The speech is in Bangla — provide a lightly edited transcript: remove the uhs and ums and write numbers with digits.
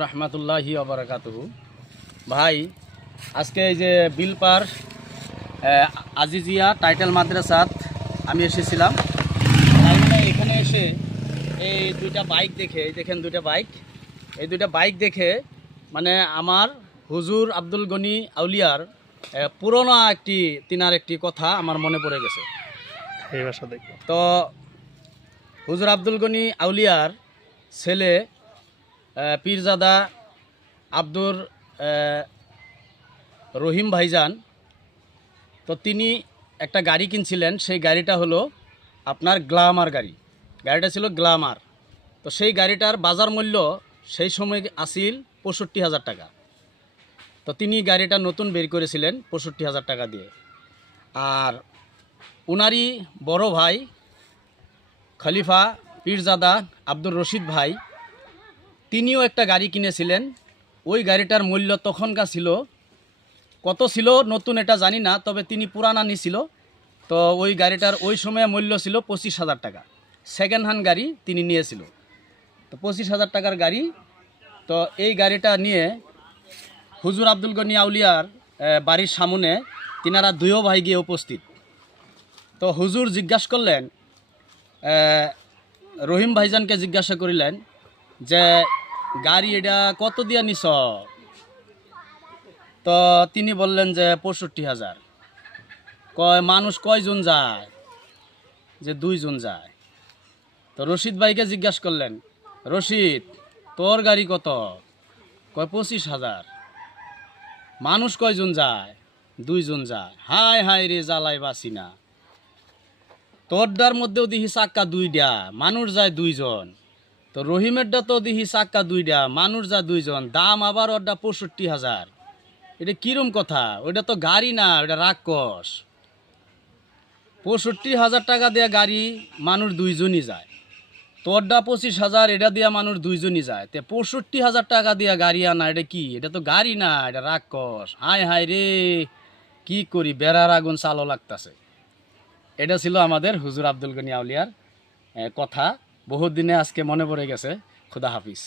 রহমতুল্লাহি ওবারাকাতুহু। ভাই, আজকে এই যে বিলপার আজিজিয়া টাইটেল মাদ্রাসাত আমি এসেছিলাম। তার মানে এখানে এসে এই দুইটা বাইক দেখে, এই দেখেন দুইটা বাইক, এই দুইটা বাইক দেখে মানে আমার হুজুর আব্দুল গনি আউলিয়ার পুরনো তিনার একটি কথা আমার মনে পড়ে গেছে। এই ভাষা দেখো তো হুজুর আব্দুল গনি আউলিয়ার ছেলে পীরজাদা আব্দুর রহিম ভাইজান, তো তিনি একটা গাড়ি কিনছিলেন। সেই গাড়িটা হলো আপনার গ্ল্যামার গাড়ি, গাড়িটা ছিল গ্ল্যামার। তো সেই গাড়িটার বাজার মূল্য সেই সময় আসিল ৬৫,০০০ টাকা। তো তিনি গাড়িটা নতুন বের করেছিলেন ৬৫,০০০ টাকা দিয়ে। আর উনারই বড় ভাই খলিফা পীরজাদা আব্দুর রশিদ ভাই, তিনিও একটা গাড়ি কিনেছিলেন। ওই গাড়িটার মূল্য তখনকার ছিল, কত ছিল নতুন এটা জানি না, তবে তিনি পুরানা নিছিল। তো ওই গাড়িটার ওই সময়ে মূল্য ছিল ২৫,০০০ টাকা। সেকেন্ড হ্যান্ড গাড়ি তিনি নিয়েছিল। তো ২৫,০০০ টাকার গাড়ি। তো এই গাড়িটা নিয়ে হুজুর আব্দুল গনি আউলিয়ার বাড়ির সামনে তিনারা দুইও ভাই গিয়ে উপস্থিত। তো হুজুর জিজ্ঞাসা করলেন, রহিম ভাইজানকে জিজ্ঞাসা করিলেন যে গাড়ি এটা কত দিয়া নিছ? তো তিনি বললেন যে ৬৫,০০০। মানুষ কয়জন যায়? যে ২ জন যায়। তো রশিদ ভাইকে জিজ্ঞাসা করলেন, রশিদ তোর গাড়ি কত? ২৫,০০০। মানুষ কয়জন যায়? ২ জন যায়। হায় হায় রে, জ্বালাই বাসি না। তোরটার মধ্যেও দেখি চাক্কা ২টা, মানুষ যায় ২ জন। তো রহিমেরটা তো দেখি চাক্কা ২টা, মানুষ যায় ২ জন, দাম আবার ওরটা ৬৫,০০০। এটা কিরম কথা? ওইটা তো গাড়ি না, ওটা রাক্ষস। ৬৫,০০০ টাকা দেওয়া গাড়ি মানুষ ২ জনই যায়। তোরটা ২৫,০০০, এটা দিয়া মানুষ ২ জনই যায়। তে ৬৫,০০০ টাকা দিয়া গাড়ি আনা, এটা কি? এটা তো গাড়ি না, এটা রাক্ষস। হায় হায় রে, কি করি, বেড়ার আগুন চালো লাগতেছে। এটা ছিল আমাদের হুজুর আব্দুল গনি আউলিয়ার কথা। বহুত দিনে আজকে মনে পড়ে গেছে। খুদা হাফিজ।